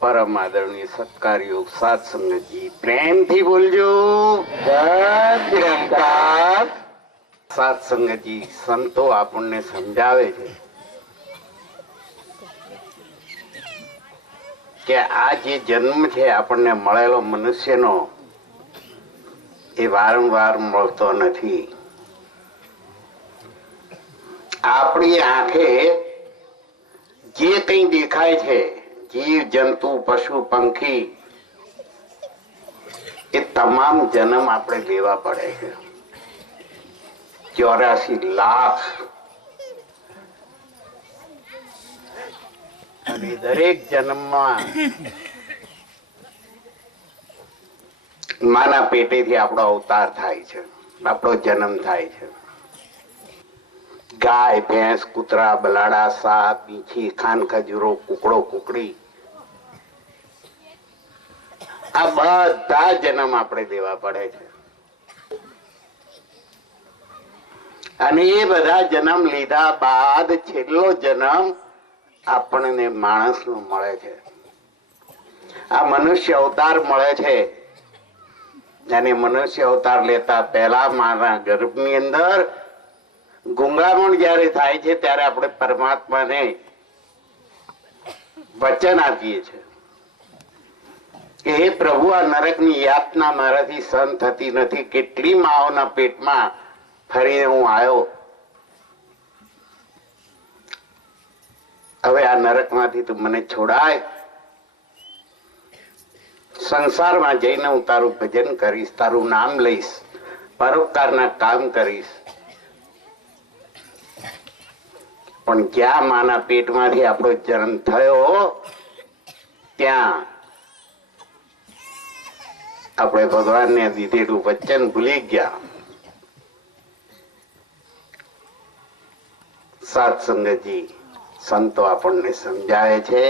પરમ આદરણીય સત્કાર યોગ સાત સંગતજી, પ્રેમથી બોલજો જય નિરંકાર. સાત સંગતજી, સંતો આપણને સમજાવે છે કે આ જે જન્મ છે આપણને મળેલો મનુષ્યનો એ વારંવાર મળતો નથી. આપણી આંખે જે કંઈ દેખાય છે, જીવ જંતુ પશુ પંખી, એ તમામ જન્મ આપણે લેવા પડે છે. 84 લાખ. અને દરેક જન્મમાં માના પેટેથી આપણો અવતાર થાય છે, આપણો જન્મ થાય છે. ગાય ભેંસ કૂતરા બલાડા સાપ વીંછી ખાન ખજૂરો કુકડો કુકડી, આ બધા જન્મ આપણે દેવા પડે છે. અને એ બધા જન્મ લીધા બાદ છેલ્લો જન્મ આપણને માણસ નો મળે છે. આ મનુષ્ય અવતાર મળે છે. અને મનુષ્ય અવતાર લેતા પહેલા માના ગર્ભની અંદર ગુંગળામણ જયારે થાય છે ત્યારે આપણે પરમાત્માને વચન આપીએ છીએ કે હે પ્રભુ, આ નરકની યાતના મારાથી સહન થતી નથી. કેટલી માઓના પેટમાં ફરીને હું આવ્યો. હવે આ નરકમાંથી તું મને છોડાય. સંસારમાં જઈને હું તારું ભજન કરીશ, તારું નામ લઈશ, પરોપકારના કામ કરીશ. પણ જ્યાં માના પેટમાંથી આપણો જન્મ થયો ત્યાં આપણે ભગવાનને દીધેલું વચન ભૂલી ગયા. સાત સંગતજી, સંતો આપણને સમજાવે છે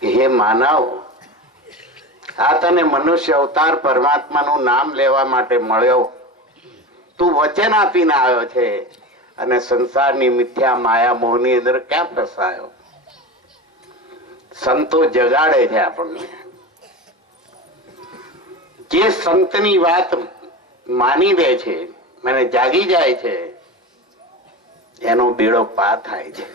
કે હે માનવ, આ તને મનુષ્ય અવતાર પરમાત્માનું નામ લેવા માટે મળ્યો. તું વચન આપીને આવ્યો છે અને સંસારની મિથ્યા માયા મોહની અંદર ક્યાં ફસાયો? સંતો જગાડે છે આપણને. જે સંતની વાત માની દે છે મને જાગી જાય છે, એનો બેડો પાર થાય છે.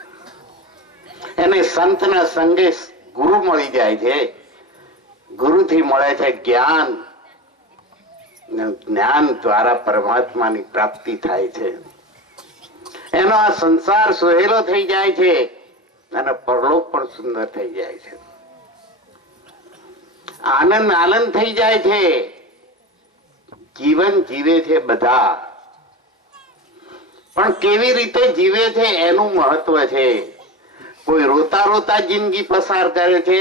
એને સંતના સંગે ગુરુ મળી જાય છે. ગુરુથી મળે છે જ્ઞાન. જ્ઞાન દ્વારા પરમાત્માની પ્રાપ્તિ થાય છે. એનો આ સંસાર સહેલો થઈ જાય છે અને પરલોક પણ સુંદર થઈ જાય છે. આનંદ આનંદ થઈ જાય છે. જીવન જીવે છે બધા, પણ કેવી રીતે જીવે છે એનું મહત્વ છે. કોઈ રોતા રોતા જિંદગી પસાર કરે છે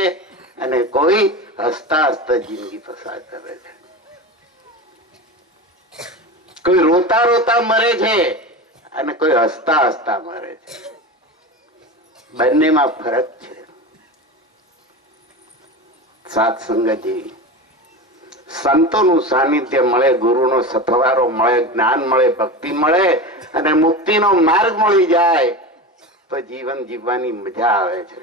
અને કોઈ હસતા હસતા જિંદગી પસાર કરે છે. કોઈ રોતા રોતા મરે છે અને કોઈ હસતા હસતા મરે છે. બંનેમાં ફરક છે. સાત સંગતજી, સંતોનું સાનિધ્ય મળે, ગુરુનો સથવારો મળે, જ્ઞાન મળે, ભક્તિ મળે અને મુક્તિનો માર્ગ મળી જાય તો જીવન જીવવાની મજા આવે છે.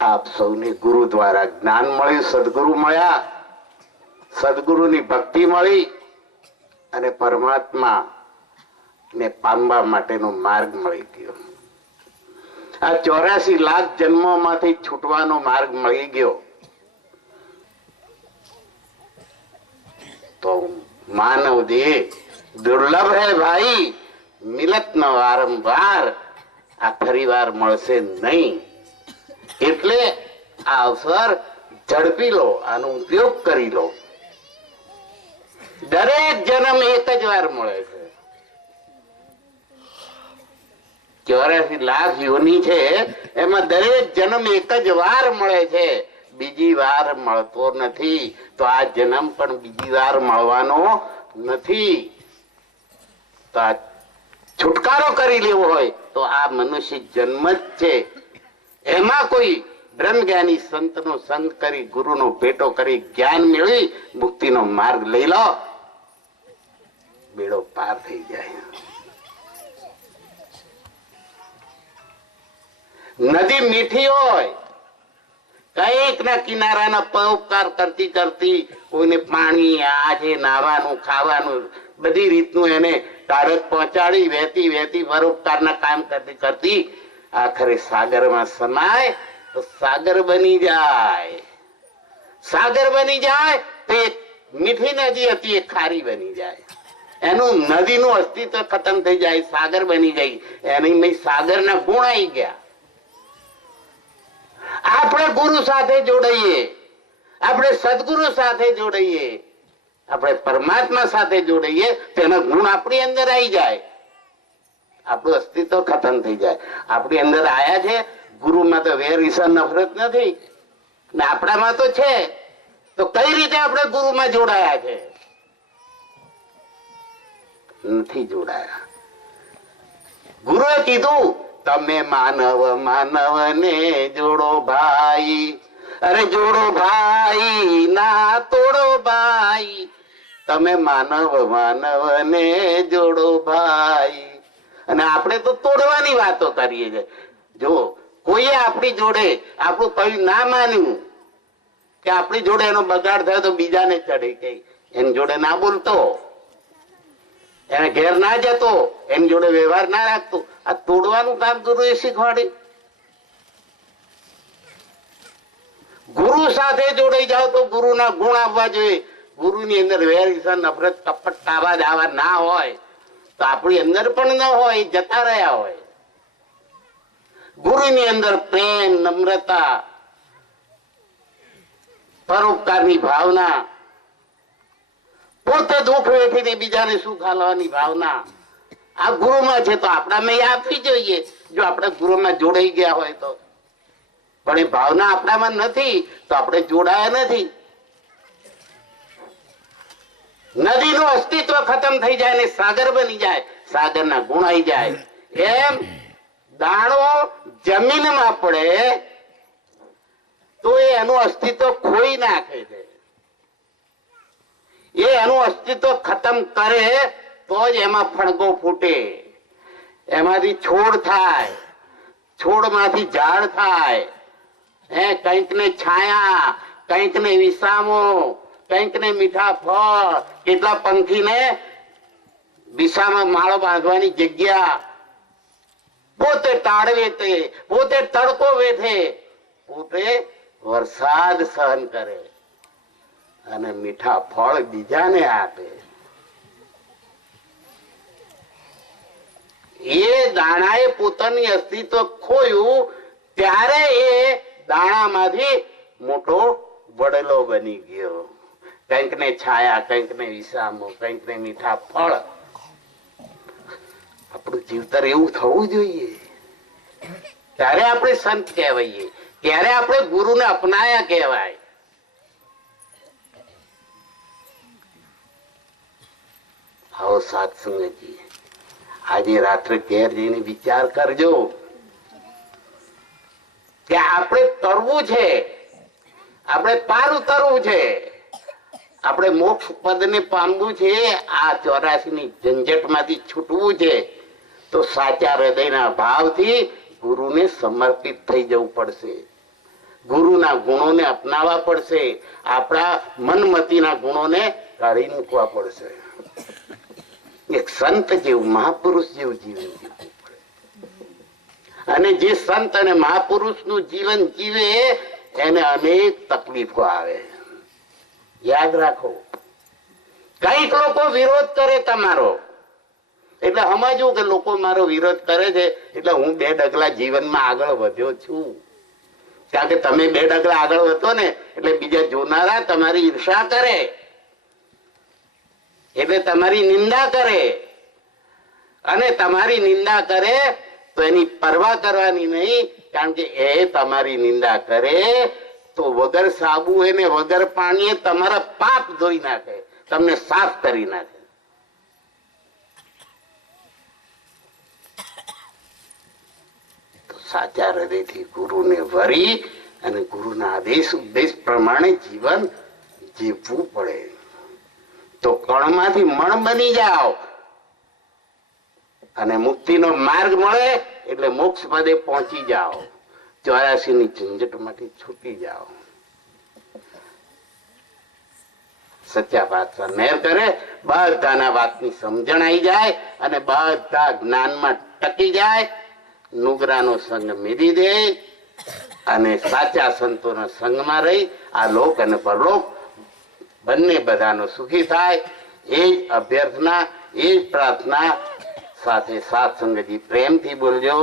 આપ સૌને ગુરુ દ્વારા જ્ઞાન મળ્યું, સદગુરુ મળ્યા, સદગુરુની ભક્તિ મળી અને પરમાત્મા ને પામવા માટેનો માર્ગ મળી ગયો. આ 84 લાખ જન્મોમાંથી છૂટવાનો માર્ગ મળી ગયો. તો માનવ દેહ દુર્લભ હૈ ભાઈ, મિલત ન વારંવાર. આ ફરી વાર મળશે નહીં. એટલે આ અવસર ઝડપી લો, આનો ઉપયોગ કરી લો. દરેક જન્મ એક જ વાર મળે છે. 84 લાખ યોની છે, એમાં દરેક જન્મ એક જ વાર મળે છે, બીજી વાર મળતો નથી. તો આ જન્મ પણ બીજી વાર મળવાનો નથી. તો આ છુટકારો કરી લેવો હોય તો આ મનુષ્ય જન્મ જ છે. એમાં કોઈ બ્રહ્મજ્ઞાની સંતનો સંગ કરી, ગુરુનો ભેટો કરી, જ્ઞાન મેળવી મુક્તિનો માર્ગ લઈ લો, બેડો પાર થઈ જાય. નદી મીઠી હોય, કઈક ના કિનારાના પરોપકાર કરતી કરતી કોઈને પાણી, આજે નાવાનું, ખાવાનું, બધી રીતનું એને તારક પહોંચાડી, વહેતી વહેતી પરોપકારના કામ કરતી કરતી આખરે સાગરમાં સમાય તો સાગર બની જાય. સાગર બની જાય તો એક મીઠી નદી હતી એ ખારી બની જાય. એનું નદીનું અસ્તિત્વ ખતમ થઈ જાય, સાગર બની ગઈ. એની સાગરના ગુણ આવી ગયા. આપણે ગુરુ સાથે જોડાઈએ, આપણે સદગુરુ સાથે જોડાઈએ, આપણે પરમાત્મા સાથે જોડાઈએ, તેના ગુણ આપણી અંદર આવી જાય, આપણું અસ્તિત્વ ખતમ થઈ જાય. આપણી અંદર આયા છે. ગુરુમાં તો વેર ઈર્ષા નફરત નથી ને આપણામાં તો છે. તો કઈ રીતે આપણે ગુરુમાં જોડાયા છે? નથી જોડાયા. ગુરુએ કીધું તમે માનવ માનવને જોડો ભાઈ, અરે જોડો ભાઈ ના તોડો ભાઈ, તમે માનવ માનવને જોડો ભાઈ. અને આપણે તો તોડવાની વાતો કરીએ છીએ. જો કોઈએ આપણી જોડે આપણું કઈ ના માન્યું કે આપણી જોડે એનો બગાડ થયો તો બીજાને ચડે કે એની જોડે ના બોલતો, એને ઘેર ના જતો, એની જોડે વ્યવહાર ના રાખતો. આ તોડવાનું કામ ગુરુએ શીખવાડ્યું. ગુરુ સાથે જોડાઈ જાઓ તો ગુરુના ગુણ આવવા જોઈએ. ગુરુની અંદર વેર ઈર્ષા નફરત કપટ કાવા દાવા ના હોય તો આપણી અંદર પણ ન હોય, જતા રહ્યા હોય. ગુરુની અંદર પ્રેમ, નમ્રતા, પરોપકારની ભાવના, પોતે દુઃખ વેઠીને બીજાને સુખ આલવાની ભાવના આ ગુરુમાં છે. તો આપણામાં એ આપવી જોઈએ જો આપણે ગુરુમાં જોડાઈ ગયા હોય તો. પણ એ ભાવના આપણામાં નથી તો આપણે જોડાયા નથી. નદીનું અસ્તિત્વ ખતમ થઈ જાય ને સાગર બની જાય, સાગરના ગુણ આવી જાય. એમ દાણો જમીનમાં પડે તો એનું અસ્તિત્વ ખોઈ નાખે છે. એ એનું અસ્તિત્વ ખતમ કરે તો જ એમાં ફણગો ફૂટે, એમાંથી છોડ થાય, છોડમાંથી ઝાડ થાય. કંઈક ને છાયા, કંઈક ને વિસામો, કંઈક ને મીઠા ફળ. કેટલા પંખીને વિસામાં માળો બાંધવાની જગ્યા, પોતે તાળ વેઠે, પોતે તડકો વેઠે, પોતે વરસાદ સહન કરે અને મીઠા ફળ બીજાને આપે. એ દાણાએ પોતાની અસ્તિત્વ ખોયું ત્યારે એ દાણામાંથી મોટો વડલો બની ગયો. કંઈક ને છાયા, કંઈક ને વિસામો, કંઈક ને મીઠા ફળ. આપણું જીવતર એવું થવું જોઈએ. ત્યારે આપણે સંત કહેવાઈએ, ત્યારે આપણે ગુરુને અપનાયા કહેવાય. આવો સાત્સંગજી, આજે રાત્રે ઘેર જઈને વિચાર કરજો કે આપણે તરવું છે, આપણે પાર ઉતરવું છે, આપણે મોક્ષ પદને પામવું છે, આ 84 ની ઝંઝટમાંથી છૂટવું છે. તો સાચા હૃદયના ભાવથી ગુરુને સમર્પિત થઈ જવું પડશે. ગુરુના ગુણોને અપનાવવા પડશે. આપણા મનમતીના ગુણોને કાઢી મૂકવા પડશે. એક સંત જેવું, મહાપુરુષ જેવું જીવન જીવવું પડે. અને જે સંત અને મહાપુરુષનું જીવન જીવે એને અનેક તકલીફો આવે. યાદ રાખો. કઈક લોકો વિરોધ કરે તમારો એટલે સમજવું કે લોકો મારો વિરોધ કરે છે એટલે હું 2 ડગલા જીવનમાં આગળ વધ્યો છું. કારણ કે તમે 2 ડગલા આગળ વધો ને એટલે બીજા જોનારા તમારી ઈર્ષા કરે, એટલે તમારી નિંદા કરે. અને તમારી નિંદા કરે તો એની પરવા કરવાની નહીં. કારણ કે એ તમારી નિંદા કરે તો વગર સાબુ એને વગર પાણીએ તમારા પાપ ધોઈ નાખે, તમને સાફ કરી નાખે. તો સાચા હૃદયથી ગુરુને વરી અને ગુરુના આદેશ ઉપદેશ પ્રમાણે જીવન જીવવું પડે. તો કણમાંથી મણ બની જાઓ અને મુક્તિનો માર્ગ મળે એટલે મોક્ષ પદે પહોંચી જાઓ. 84 ની ઝંઝટમાંથી છૂટી જાઓ. સચ્ચા પાતશાહ મહેર કરે, બધાના વાતની સમજણ આવી જાય અને બધા જ્ઞાનમાં ટકી જાય, નુગરાનો સંગ મીરી દે અને સાચા સંતોના સંગમાં રહી આ લોક અને પરલોક બંને બધાનો સુખી થાય. એ જ અભ્યર્થના, એ જ પ્રાર્થના સાથે સાત સંગતજી પ્રેમથી બોલજો.